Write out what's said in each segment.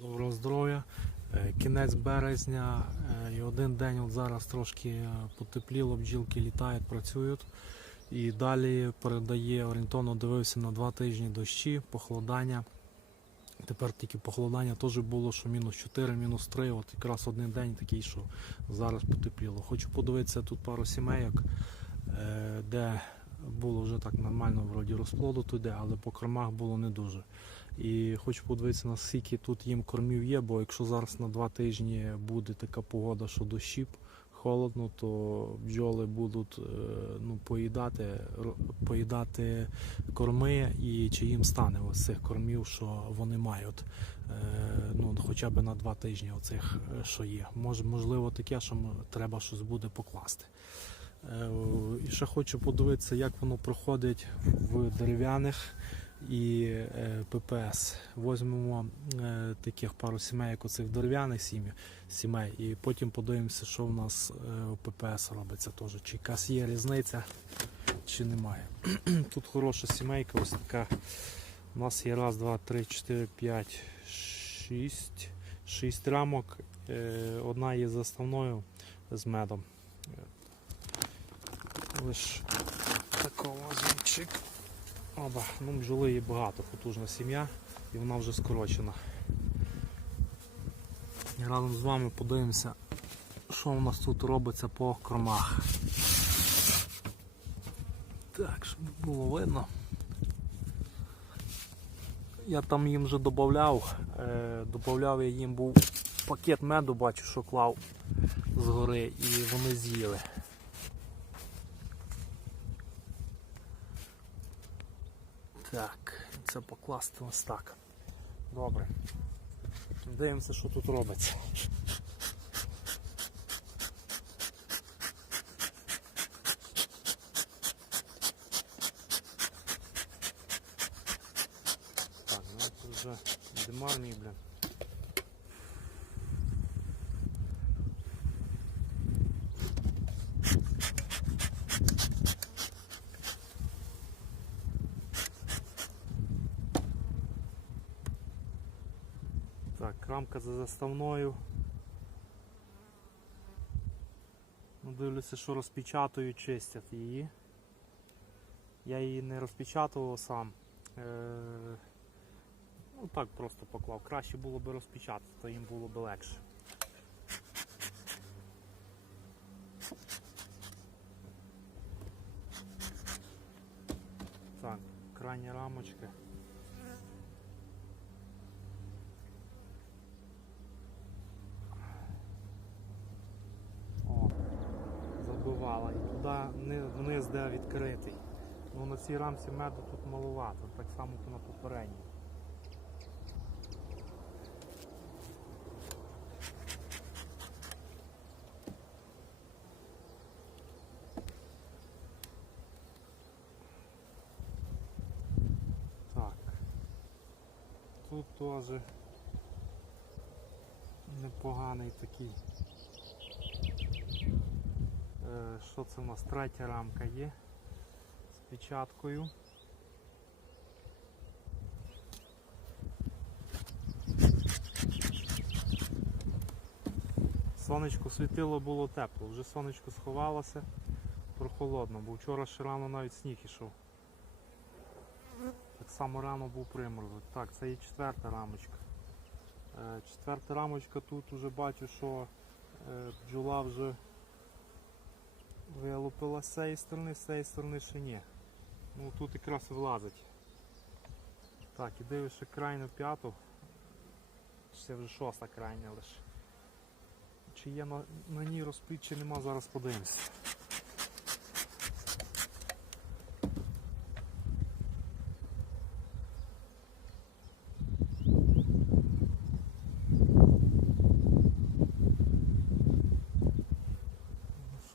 Доброго здоров'я. Е, Кінець березня е, і один день от зараз трошки е, потепліло, бджілки літають, працюють. І далі передає орієнтовно дивився на два тижні дощі, похолодання. Тепер тільки похолодання теж було, що мінус 4, мінус 3. От якраз один день такий, що зараз потепліло. Хочу подивитися тут пару сімейок, де було вже так нормально вроді розплоду туди, але по кормах було не дуже. І хочу подивитися, наскільки тут їм кормів є, бо якщо зараз на два тижні буде така погода, що дощі, холодно, то бджоли будуть е, ну, поїдати, поїдати корми і чи їм стане ось цих кормів, що вони мають. Е, ну, хоча б на два тижні оцих, е, що є. Може, можливо, таке, що треба щось буде покласти. І ще хочу подивитися, як воно проходить в дерев'яних і е, ППС. Возьмемо е, таких пару сімей, як оцих дерев'яних сімей, і потім подивимося, що в нас е, у ППС робиться теж. Чи якась є різниця, чи немає. Тут хороша сімейка, ось така. У нас є раз, два, три, чотири, п'ять, шість. Шість рамок. Е, Одна є заставною з медом. Е, Лиш такого зайчик. Оба, ну бджоли є багато, потужна сім'я і вона вже скорочена. І разом з вами подивимося, що у нас тут робиться по кормах. Так, щоб було видно. Я там їм вже додавав, е, додавав я їм був пакет меду, бачу, що клав згори і вони з'їли. Так, це покласти ось так. Добре. Дивимося, що тут робиться. Так, ну це вже димар мій, блін. Так, рамка за заставною. Ну, дивлюся, що розпечатують, чистять її. Я її не розпечатував сам. Е, ну так просто поклав. Краще було би розпечатати, то їм було б легше. Так, крайня рамочка. О, забивала. І туди ни- вниз, де відкритий. Ну на цій рамці меду тут маловато, так само то на попередній. Так. Тут теж непоганий такий. Е, Що це у нас? Третя рамка є з печаткою. Сонечко світило, було тепло, вже сонечко сховалося, прохолодно, бо вчора ще рано навіть сніг ішов. Так само рано був приморозок. Так, це є четверта рамочка. Е, Четверта рамочка тут вже бачу, що е, бджола вже вилупила з цієї сторони, з цієї сторони ще ні. Ну тут якраз влазить. Так, і дивишся крайню п'яту. Це вже шоста крайня лише. Чи є на, на ній розпліт, чи нема, зараз подивимось.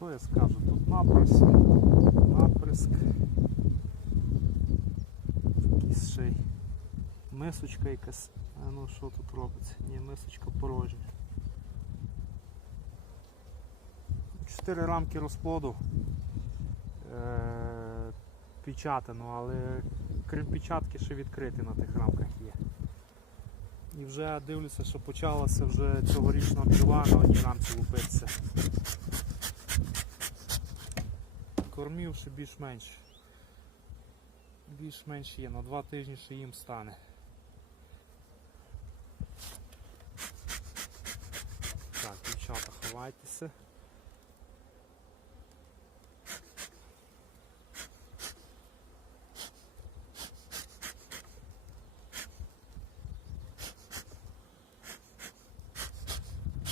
Що я скажу? Тут наприск. Наприск. Якийсь ще й мисочка якась. А ну що тут робиться? Ні, мисочка порожня. Чотири рамки розплоду. Е- печатано, але крім печатки ще відкриті на тих рамках є. І вже дивлюся, що почалася вже цьогорічна бджола на одній рамці лупитися. Кормів ще більш-менш. Більш-менш є, на два тижні ще їм стане. Так, дівчата, ховайтеся.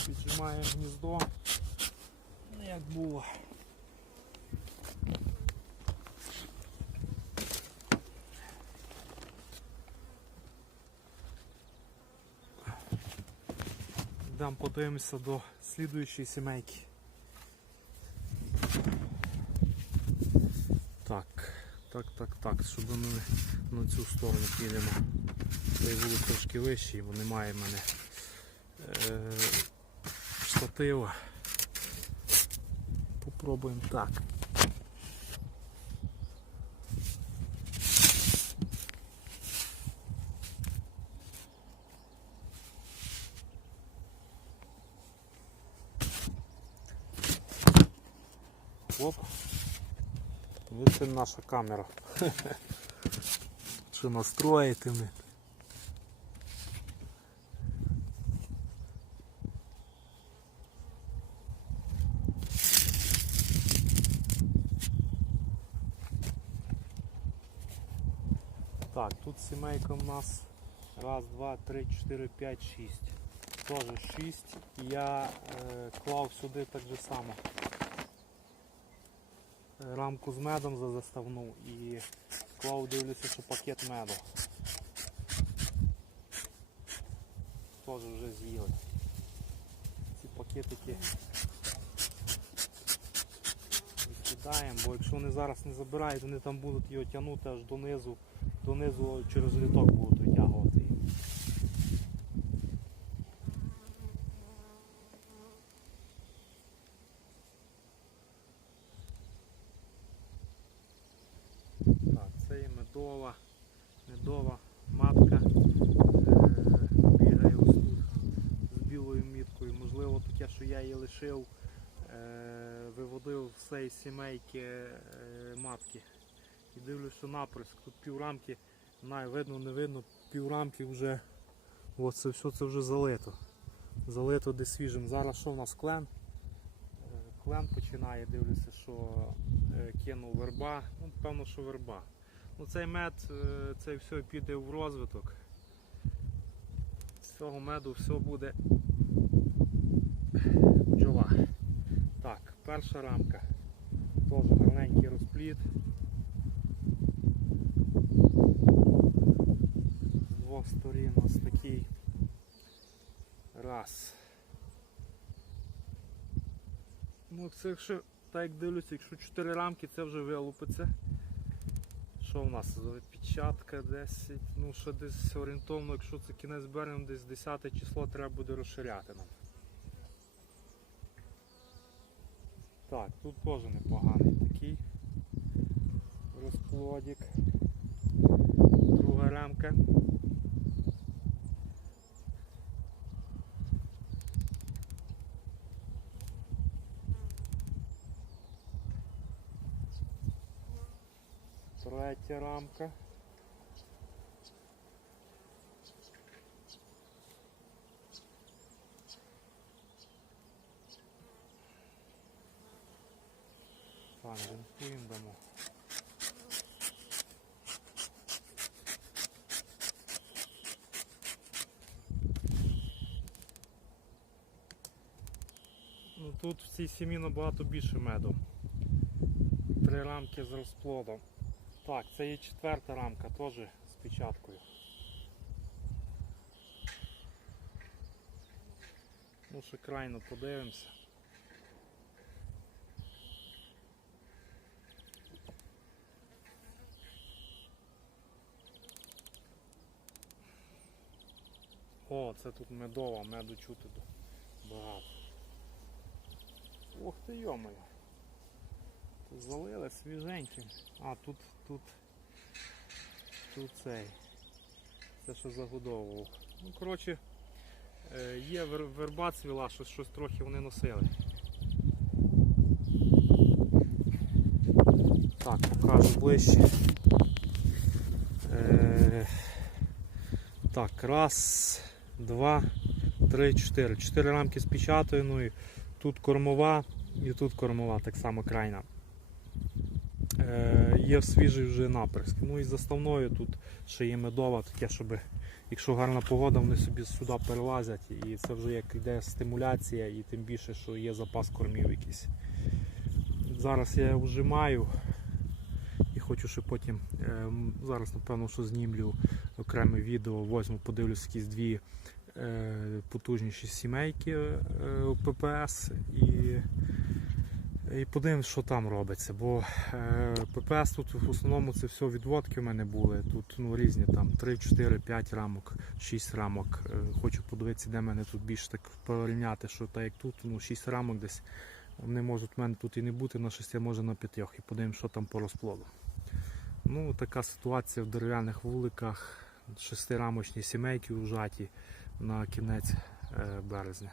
Піджимаємо гніздо. Ну, як було. Йдемо подивимося до слідуючої сімейки. Так, так, так, так, щоб ми на цю сторону підемо. Цей вулик трошки вищий, бо немає в мене е, штатива. Попробуємо так. Оп. Ось це наша камера. Що настроїти ми. Так, тут сімейка у нас раз, два, три, чотири, п'ять, шість. Тоже шість. Я е, клав сюди так же само рамку з медом за заставну і клав дивлюся, що пакет меду. Теж вже з'їли. Ці пакетики викидаємо, бо якщо вони зараз не забирають, вони там будуть його тягнути аж донизу, донизу через літок будуть витягувати її. Так, це є медова, медова матка. Е, бігає ось тут з білою міткою. Можливо таке, що я її лишив, е, виводив з цієї сімейки е, матки. І дивлюсь, що наприск. Тут піврамки, видно, не видно, піврамки вже от це все це вже залито. Залито десь свіжим. Зараз що в нас клен? Клен починає, дивлюся, що кинув верба. Ну, певно, що верба. Ну, цей мед, е, цей все піде в розвиток. З цього меду все буде бджола. Так, перша рамка. Теж гарненький розпліт. З двох сторін ось такий. Раз. Ну, це якщо, так як дивлюся, якщо 4 рамки, це вже вилупиться. Що в нас? Печатка 10, ну ще десь орієнтовно, якщо це кінець березня, десь 10 число треба буде розширяти нам. Так, тут теж непоганий такий розплодик. Друга рамка. Третя рамка. Так, винкуємо дамо. Ну тут в цій сім'ї набагато більше меду. Три рамки з розплодом. Так, це є четверта рамка, теж з печаткою. Ну, ще крайно подивимося. О, це тут медова, меду чути багато. Ох ти йомаю. Залили свіженьким. А, тут, тут, тут цей. Це що загодовував. Ну, коротше, е, є вер- верба цвіла, щось, щось трохи вони носили. Так, покажу ближче. Е, так, раз, два, три, чотири. Чотири рамки з печатаною. Тут кормова і тут кормова, так само крайна. Е, є свіжий вже наприск. Ну і заставною тут ще є медова, таке, щоб якщо гарна погода, вони собі сюди перелазять. І це вже як йде стимуляція, і тим більше, що є запас кормів якийсь. Зараз я вже маю і хочу ще потім. е, зараз, напевно, що знімлю окреме відео, возьму, подивлюсь якісь дві е, потужніші сімейки ППС і, і подивимось, що там робиться. Бо е, ППС тут в основному це все відводки в мене були. Тут ну, різні там 3, 4, 5 рамок, 6 рамок. Е, хочу подивитися, де мене тут більш так порівняти, що так як тут, ну 6 рамок десь. Вони можуть в мене тут і не бути на 6, а може на 5. І подивимось, що там по розплоду. Ну, така ситуація в дерев'яних вуликах. Шестирамочні сімейки ужаті на кінець е, березня.